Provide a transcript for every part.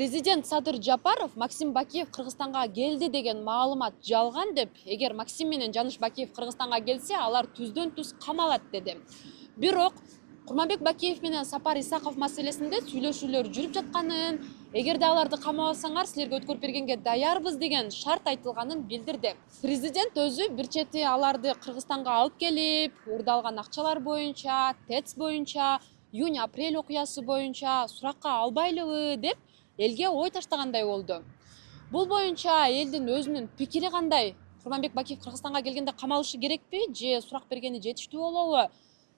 Президент Садыр Жапаров Максим Бакиев Кыргызстанга келди деген маалымат жалган деп, эгер Максим менен Жаныш Бакиев Кыргызстанга келсе, алар түздөн түз камалат деди. Бирок Курманбек Бакиев менен Сапар Исаков маселесинде сүйлөшүүлөр жүрүп жатканын, эгерде аларды камап алсаңар, силерге өткөрүп бергенге даярбыз деген шарт айтылганын билдирди. Президент өзү бир чети аларды Кыргызстанга алып келип, уурдалган акчалар боюнча, ТЭЦ боюнча, июнь-апрель окуясы боюнча суракка албайлыбы деп элге ой таштагандай болду. Бул боюнча элдин өзүнүн пикири кандай? Курманбек Бакиев Кыргызстанга келгенде камалышы керекпи же сурак бергени жетиштүү болобу?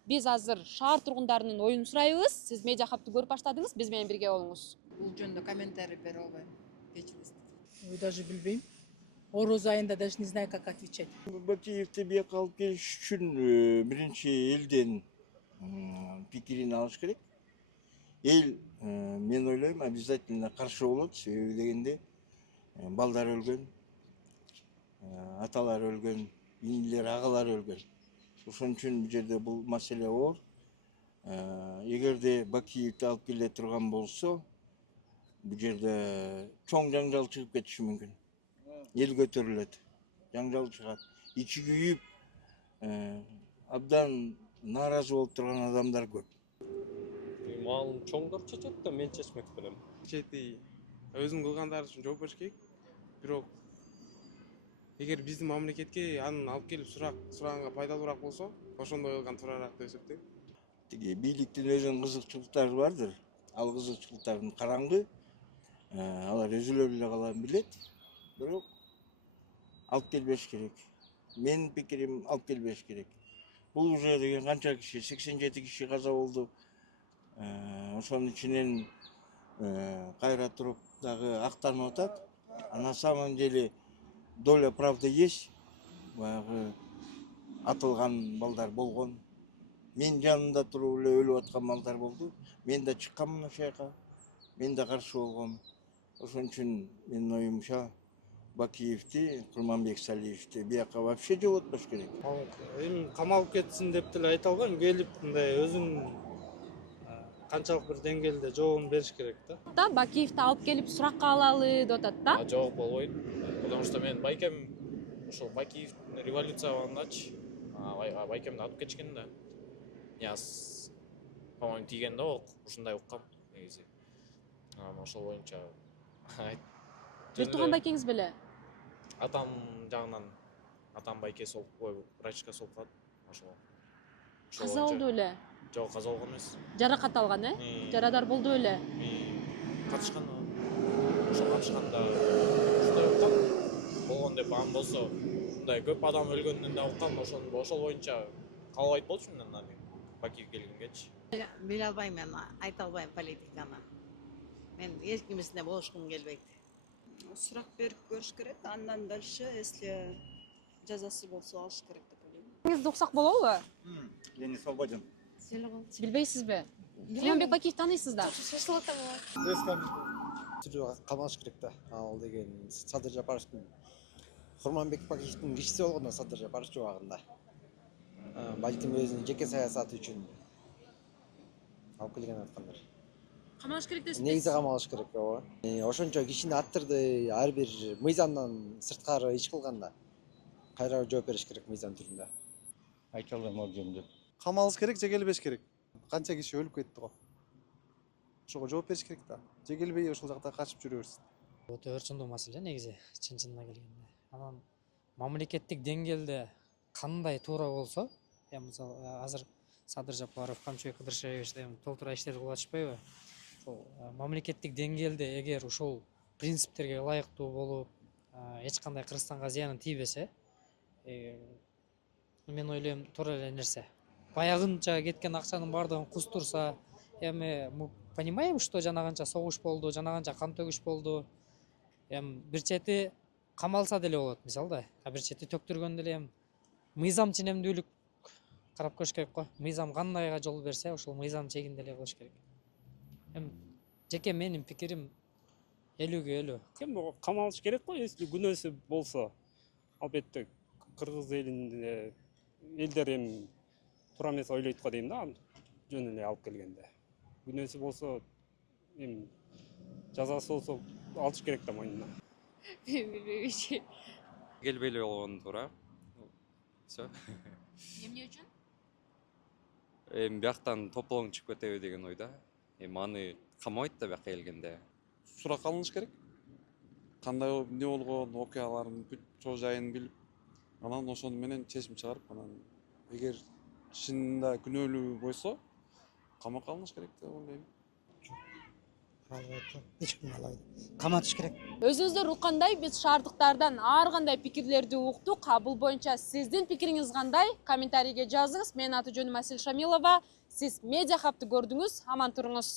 Биз азыр шаар тургундарынын оюн сурайбыз. Сиз медиа хабты көрүп баштадыңыз, биз менен бирге болуңуз. Бул жөнүндө комментарий бере албайм. Кечириңиз. Даже билбейм. Ороз айында даже не знаю, как отвечать. Бакиевди бияка алып келиш үчүн биринчи элден пикирин алыш керек. Эл, мен ойлойм, обязательно каршы болот. Себеби дегенде балдар өлгөн, аталар өлгөн, инилер, агалар өлгөн. Ошон үчүн бул жерде бул маселе оор. Эгерде Бакиевди алып келе турган болсо, бул жерде чоң жаңжал чыгып кетиши мүмкүн. Эл көтөрүлөт, жаңжал чыгат. Ичи күйүп, абдан нааразы болуп турган адамдар көп. Малын чоңдор чечет да, мен чечмек белем. Чети өзүн кылгандары үчүн жооп бериш керек. Бирок эгер биздин мамлекетке анын алып келип сураганга пайдалуураак болсо, ошондой кылган туурараак деп эсептейм. Тиги бийликтин өзүнүн кызыкчылыктары бардыр. Ал кызыкчылыктардын караңгы. Алар өзүлөрү эле каларын билет. Бирок алып келбеш керек. Менин пикирим алып келбеш керек. Бул уже деген канча киши, 87 киши каза болду. Ошонун ичинен кайра туруп дагы актанып атат. А на самом деле доля правды есть. Баягы атылган балдар болгон. Мен жанында туруп эле өлүп аткан балдар болду. Мен да чыкканмын ошол жака. Мен да каршы болгом. Ошон үчүн менин оюмча Бакиевди, Курманбек Салиевди бияка вообще жоготпош керек. Эми камалып кетсин деп деле айта албайм. Келип мындай өзүнүн канчалык бир деңгээлде жообун бериш керек да. Бакиевди алып келип суракка алалы деп атат да. Жок болбойт. Потому что мен байкем ошол Бакиев революциялангачы байкемди алып кетишкен да. Яс по-моему тийген да, ушундай уккам негизи. Ошол боюнча Бир тууган байкеңиз беле? Атам жагынан атам байке сол врачка солуп калат. Ошол. Каза болду эле. Жок, каза болгон эмес. Жаракат алган, Жарадар болду эле. Катышкан. Ошол катышканда ушундай уккам болгон деп, ан болсо мындай көп адам өлгөндөн да уккам. Ошол боюнча калбайт болчумун анан Бакиев келгенгечи. Биле албайм, мен айта албайм политиканы. Мен эч кимисине болушкум келбейт. Сурак берип көрүш керек. Андан дальше, если жазасы болсо алыш керек деп ойлойм. Сиңизди уксак болобу? Я не свободен. Сиз билбейсизби? Курманбек Бакиевди тааныйсыз да? Камалыш керек да. Ал деген Садыр Жапаровдун Курманбек Бакиевдин кичиси болгондо Садыр Жапаров жубагында. Балким өзүнүн жеке саясаты үчүн алып келген аткандар. Камалыш керек дейсизби? Негизи камалыш керек, ооба. Ошончо кишини аттырды, ар бир мыйзамдан сырткары иш кылганда кайра жооп бериш керек мыйзам түрүндө. Айта албайм ал жөнүндө. Камалыш керек же келбеш керек. Канча киши өлүп кетти го. Ошого жооп бериш керек да. Же келбей ошол жакта качып жүрө берсин. Өтө өрчүндүү маселе негизи, чын-чынына келгенде. Анан мамлекеттик деңгээлде кандай туура болсо, мисалы азыр Садыр Жапаров, Камчыбек Кыдыршевич толтура иштерди кылып атышпайбы? Ошол мамлекеттик деңгээлде эгер ушул принциптерге ылайыктуу болуп, эч кандай Кыргызстанга зыянын тийбесе, мен ойлойм туура эле нерсе. Баягынча кеткен акчанын баардыгын кустурса, эми мы понимаем, что жана канча согуш болду, жана канча кан төгүш болду. Бир чети камалса деле болот, мисалда. Бир чети төктүргөн деле мыйзам ченемдүүлүк карап көрүш керек го. Мыйзам кандайга жол берсе, ошол мыйзам чегинде эле кылыш керек. Жеке менин пикирим 50-50. Ким камалыш керек го, если күнөөсү болсо. Албетте кыргыз элинде элдер эми туура эмес ойлойт го дейм да, жөнүнө алып келгенде. Күнөөсү болсо эми жазасы болсо алыш керек да мойнуна. келбейли болгону туура. Все. Эмне үчүн? Эми бияктан топлоң чыгып кетеби деген ойда. Эми аны камабайт да бияка келгенде. Сурак алыныш керек. Кандай эмне болгон, окуяларын бүт чоо жайын билип, анан ошону менен чечим чыгарып, анан эгер чынында күнөөлүү болсо, камакка алыныш керек деп ойлойм. Ешкім алайды. Каматыш керек. Өзүңүздөр уккандай биз шаардыктардан ар кандай пикирлерди уктук. Бул боюнча сиздин пикириңиз кандай? Комментарийге жазыңыз. Менин аты жөнүм Асил Шамилова. Сиз Медиа Хабты көрдүңүз. Аман туруңуз.